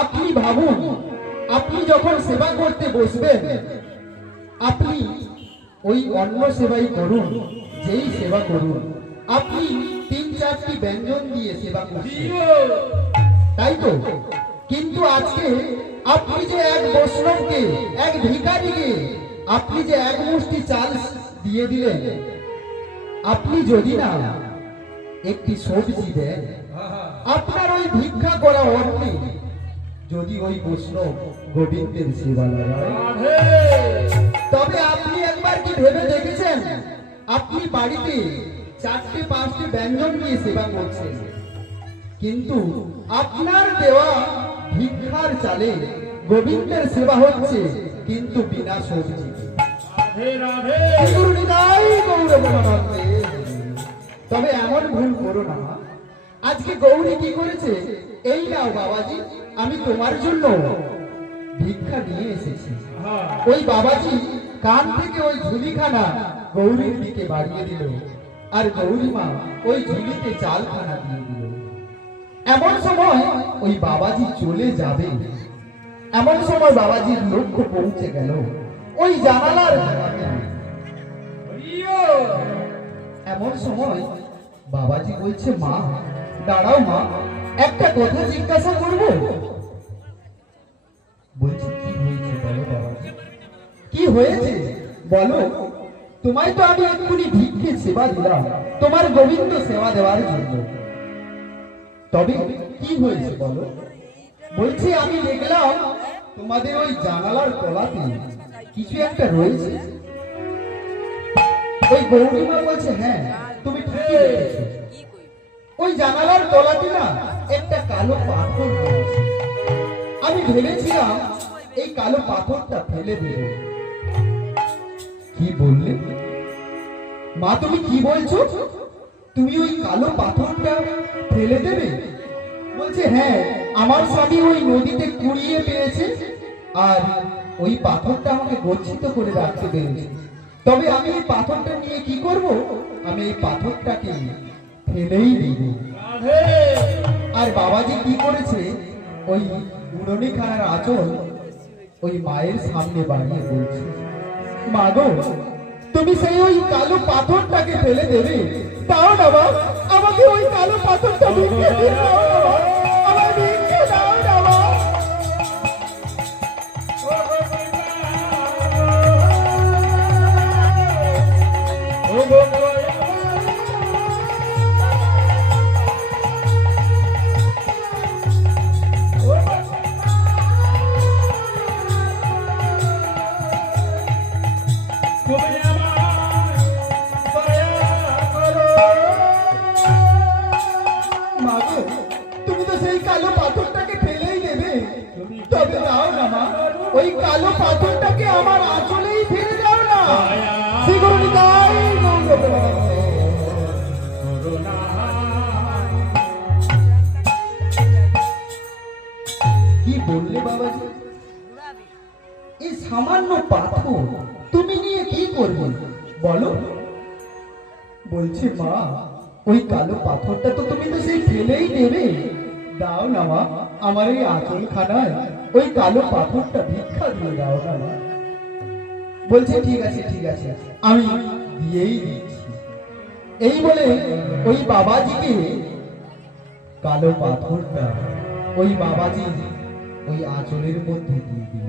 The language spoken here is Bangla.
আপনি ভাবুন, আপনি যখন সেবা করতে বসবেন, আপনি ওই অন্ন সেবাই করুন, যেই সেবা করুন, আপনি 3-4টি ব্যঞ্জন দিয়ে সেবা করছেন, তাই তো? কিন্তু আজকে আপনি যে এক বৈষ্ণবকে, এক ভিখারিকে আপনি যে এক মুষ্টি চাল দিয়ে দিলেন, আপনি যদি না একটি সবজি দেন, আপনার ওই ভিক্ষা করা অর্থে যদি ওই বৈষ্ণব গোবিন্দের সেবা লাগায়, তবে আপনি একবার কি ভেবে দেখেছেন, আপনি বাড়িতে 4-5টি ব্যঞ্জন নিয়ে সেবা করছেন, কিন্তু আপনার দেওয়া ভিক্ষার চালে গোবিন্দের সেবা হচ্ছে, কিন্তু বিনা সবজি। তবে এমন ভুল করো না। আজকে গৌরী কি করেছে, এই নাও বাবাজি, আমি তোমার জন্য ভিক্ষা নিয়ে এসেছি। ওই বাবাজি কান থেকে ওই ঝুলিখানা গৌরীর দিকে বাড়িয়ে দিল, আর গৌরী মা ওই ঝুলিতে চালখানা দিয়ে দিল। এমন সময় ওই বাবাজি চলে যাবে, এমন সময় বাবাজির লক্ষ্য পৌঁছে গেল ওই জানালার ধারে। এমন সময় বাবাজি বলছে, মা দাঁড়াও মা, একটা কথা জিজ্ঞাসা করব। বলছে, কি হয়েছে বলো বাবাজি, কি হয়েছে বলো। তোমায় তো আমি এক্ষুনি ভিক্ষে সেবা দিলাম তোমার গোবিন্দ সেবা দেওয়ার জন্য, তবে কি হয়েছে বলো। বলছি, আমি দেখলাম তোমাদের ওই জানালার তলাতে কিছু একটা রয়েছে। ওই গৌরীমা বলছে, হ্যাঁ তুমি ঠিকই দেখেছো, ওই জানালার তলাতে না একটা কালো পাথর রয়েছে। আমি ভেবেছিলাম এই কালো পাথরটা ফেলে দেব। কি বললে মা, তুমি কি বলছো, তুমি ওই কালো পাথরটা ফেলে দেবে? বলছে, হ্যাঁ, আমার স্বামী ওই নদীতে কুড়িয়ে পেয়েছে, আর ওই পাথরটা আমাকে গচ্ছিত করে রাখতে পেরেছে। তবে আমি এই পাথরটা নিয়ে কি করব, আমি এই পাথরটাকে ফেলেই দিব। আর বাবাজি কি করেছে, ওই উড়নিখানার আঁচল ওই মায়ের সামনে বাড়িয়ে বলছে, মা গো, তুমি সেই ওই কালো পাথরটাকে ফেলে দেবে? তাও না মা, আমাকে ওই কালো পাথরটা ভিক্ষে দিয়ে দাও না মা, আমার ভিক্ষে দাও না মা। তুমি তো সেই কালো পাথরটাকে ফেলেই দেবে, তবে দাও না মা, ওই কালো পাথরটাকে আমার আঁচলেই ফেলে দাও না। কি বললে বাবাজি, এই সামান্য পাথর তুমি নিয়ে কি করবে বলো? বলছে, মা ওই কালো পাথরটা তো তুমি তো সেই ফেলেই দেবে, দাও না মা, আমার এই আঁচল খানায় ওই কালো পাথরটা ভিক্ষা দিয়ে দাও না মা। বলছে, ঠিক আছে ঠিক আছে, আমি দিয়েই দিচ্ছি। এই বলে ওই বাবাজিকে কালো পাথরটা ওই বাবাজি ওই আঁচলের মধ্যে দিয়ে দিল।